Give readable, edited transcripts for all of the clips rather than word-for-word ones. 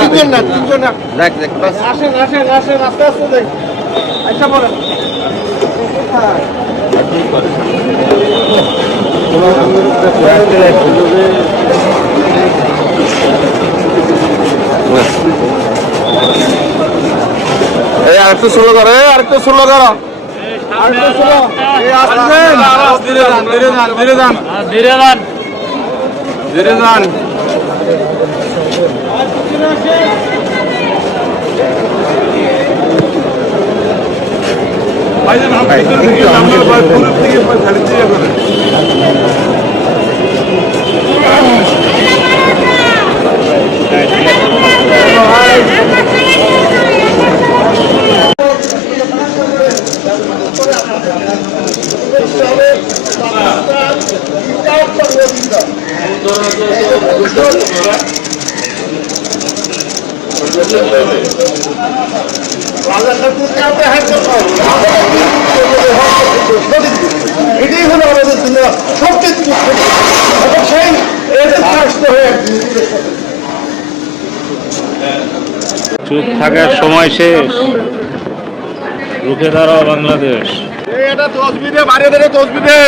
তিনজন না দেখ আসেন আস্তে আস্তে দেখ আচ্ছা বলেন এই আরেকটু স্লো করো আরেকটু স্লো করো ধীরে যান এটাই হলো আমাদের জন্য সবচেয়ে চুপ থাকার সময় শেষ, রুখে দাঁড়াও বাংলাদেশ। এটা তসবিরে বাইরে ধরে তসবিরে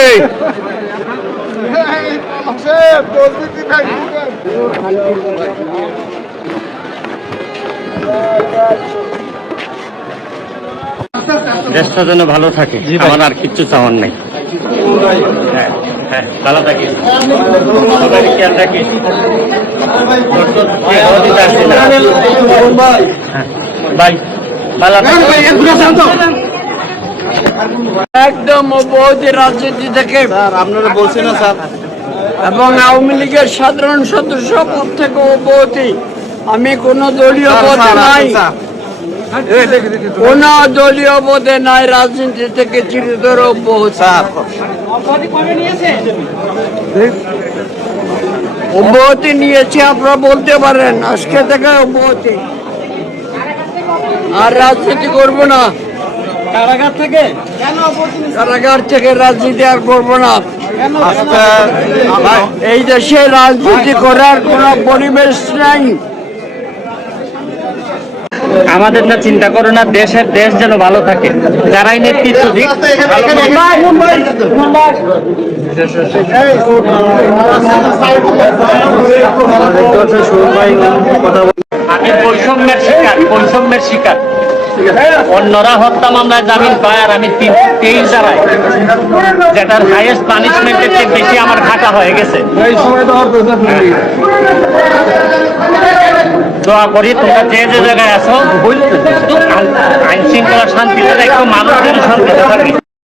দেশটা যেন ভালো থাকে, আমার আর কিচ্ছু চাওয়ার নাই। হ্যাঁ হ্যাঁ, ভালো থাকে, সবাই খেয়াল রাখি। ভাই ভালো একদম অব্যাহতি রাজনীতি থেকে আপনারা বলছেন না স্যার, এবং আওয়ামী লীগের সাধারণ সদস্য পদ থেকে অব্যাহতি। আমি কোন দলীয় পদে নাই, কোন দলীয় পদে নাই, রাজনীতি থেকে চিরতর অব্যাহতি। অব্যাহতি নিয়েছি আপনারা বলতে পারেন, আজকে থেকে অব্যাহতি, আর রাজনীতি করবো না। কারাগার থেকে রাজনীতি আর করবো না। এই দেশে রাজনীতি করার কোন পরিবেশ নাই। আমাদের না চিন্তা করো না, দেশ যেন ভালো থাকে, যারাই নেতৃত্ব দিক। আমি বৈষম্যের শিকার। অন্যরা হত্যা মামলায় জামিন পায় আর আমি 23 জায়গায়, যেটার হাইয়েস্ট পানিশমেন্টের চেয়ে বেশি আমার খাটা হয়ে গেছে। দোয়া করি তোমরা যে জায়গায় আছো, আইন শৃঙ্খলা শান্তিতে দেখো, মানুষ যেন শান্তিতে থাকে।